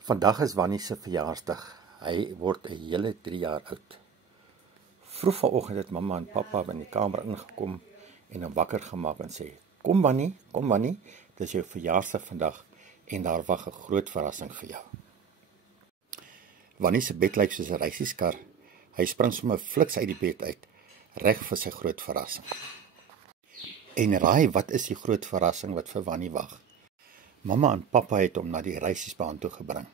Vandag is Wannie se verjaarsdag. Hy word 'n hele 3 jaar oud. Vroeg vanoggend het mamma en pappa in die kamer ingekom en hom wakker gemaak en sê: Kom Wannie, dis jou verjaarsdag vandag en daar wag 'n groot verrassing vir jou." Wannie se bed lyk soos 'n reisieskar. Hy spring sommer fliks uit die bed uit, reg vir sy groot verrassing. En raai, wat is die groot verrassing wat vir Wannie wag? Mamma en pappa het hom na die reisiesbaan toe gebring.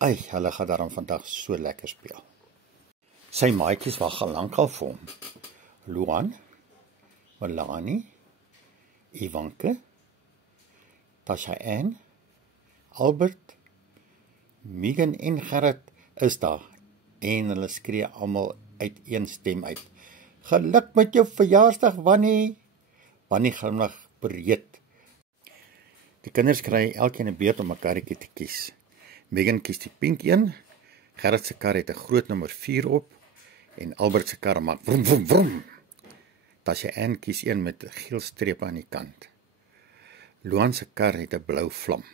Hulle gaan daarom vandag so lekker speel. Sy maatjies wag al lankal vir hom. Luan, Melanie, Ivanke, Tasha Ann, Albert, Megan en Gerrit is daar en hulle skree almal uit een stem uit: "Geluk met jou verjaarsdag, Wannie!" Wannie glimlag breed. Die kinders kry elkeen 'n beurt om 'n karretjie te kies. Megan kies die pink een, Gerrit se kar het 'n groot nommer 4 op en Albert se kar maak vroom vroom vroom. Tasha Ann kies een met 'n geel streep aan die kant. Luan se kar het 'n blou vlam.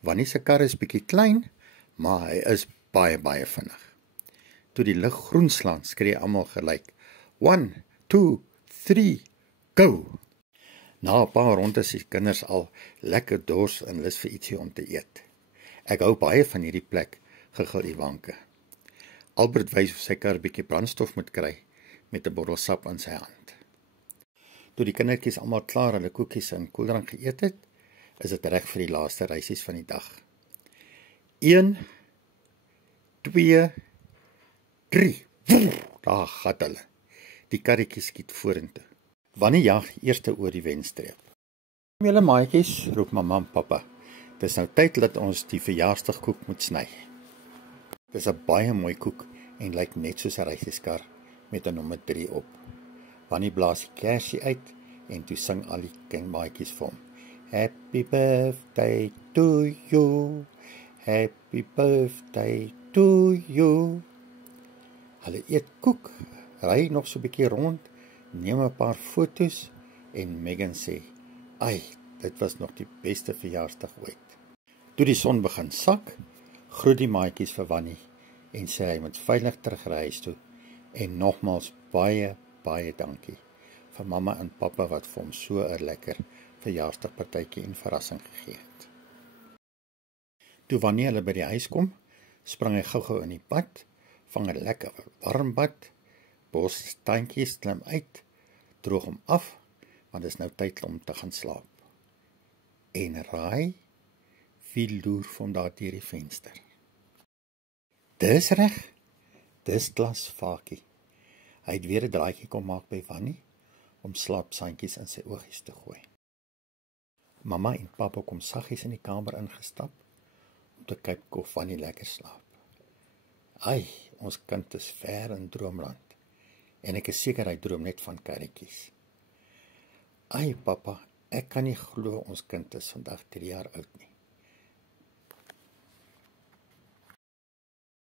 Wannie se kar is bietjie klein, maar hy is baie vinnig. Toe die lig groen slaan, skree almal gelyk: 1, 2, 3, go! Na 'n paar rondes is die kinders al lekker dors en lus vir ietsie om te eet. "Ek hou baie van hierdie plek," giggel Ivanke. Albert wys of sy kar bietjie brandstof moet kry met 'n bottel sap in sy hand. Toe die kindertjies almal klaar hulle koekies en koeldrank geëet het, is dit reg vir die laaste reisies van die dag. 1, 2, 3. Daar gaan hulle. Die karretjie skiet vorentoe. Wannie jag eerste oor die wenstreep. "Kom julle maatjies," roep mamma en pappa. "Dis nou tyd dat ons die verjaarsdagkoek moet sny." Dis 'n baie mooi koek en lyk net soos 'n reisieskar met 'n nommer 3 op. Wannie blaas die kersie uit en toe sing al die kindmaatjies vir hom: "Happy birthday to you, happy birthday to you." Hulle eet koek, ry nog so 'n bietjie rond, neem 'n paar foto's en Megan sê: "Dit was nog die beste verjaarsdag ooit." Toe die son begin sak, groet die maatjies vir Wannie en sê hy moet veilig terug huis toe en nogmaals baie dankie vir mamma en pappa wat vir hom so 'n lekker verjaarsdagpartytjie en verrassing gegee het. Toe Wannie hulle by die huis kom, spring hy gou-gou in die bad, vang 'n lekker warm bad, bos tandjies klim uit, droog hom af, want dit is nou tyd om te gaan slaap. En raai, wie loer vir hom daar deur die venster? Dis reg, dis Klas Fakie. Hy het weer 'n draaitjie kom maak by Wannie om slaapsandjies in sy oogies te gooi. Mamma en pappa kom saggies in die kamer ingestap om te kyk of Wannie lekker slaap. Ons kind is ver in droomland en ek is seker hy droom net van karretjies. Pappa, ek kan nie glo ons kind is vandag 3 jaar oud nie.